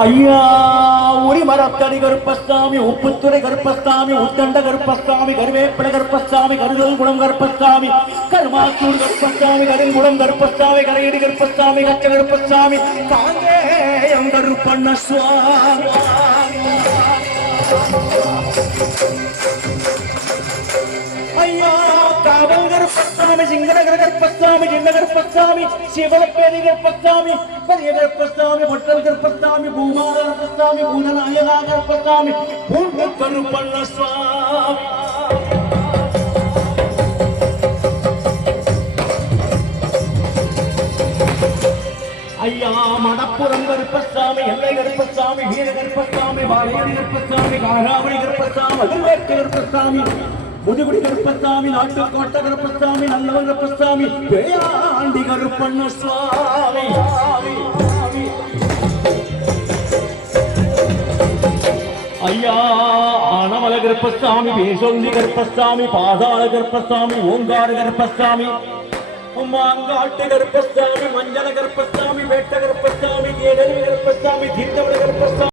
ஐயா உரிமரத்தடி கருப்பசாமி உப்புத்துறை கருப்பசாமி உத்தண்ட கருப்பசாமி கருவேப்பிட கருப்பசாமி கருதல் குணம் கருப்பசாமி கருமாத்தூர் கருப்பசாமி கருங்குளம் கருப்பசாமி கரையடி கருப்பசாமி கச்ச கருப்பசாமி காங்கேயம் கருப்பண்ண சுவாமி ஐயா காவல் கருப்பசாமி சிங்கநகர கருப்பசாமி சின்னகர கருப்பசாமி சிவலப்பேரி கருப்பசாமி பெரிய கருப்பசாமி பொட்டல் கருப்பசாமி பூமார கருப்பசாமி பூதநாயகா கருப்பசாமி பூண்டு கருப்பண்ண சுவாமி ஐயா மணப்புறம் கருப்பசாமி எல்லை கருப்பசாமி வீர கருப்பசாமி வாழையடி கருப்பசாமி காராவளி கருப்பசாமி அதிர்வேற்க கருப்பசாமி முதுகுடி கருப்பசாமி நாட்டுக்கோட்ட கருப்பசாமி நல்லவன் கருப்பசாமி பேயாண்டி கருப்பண்ண சுவாமி ஐயா ஆனமல கருப்பசாமி பேசொந்தி கருப்பசாமி பாதாள கருப்பசாமி ஓங்கார கருப்பசாமி மாங்காட்டு கருப்பசாமி மஞ்சள கருப்பசாமி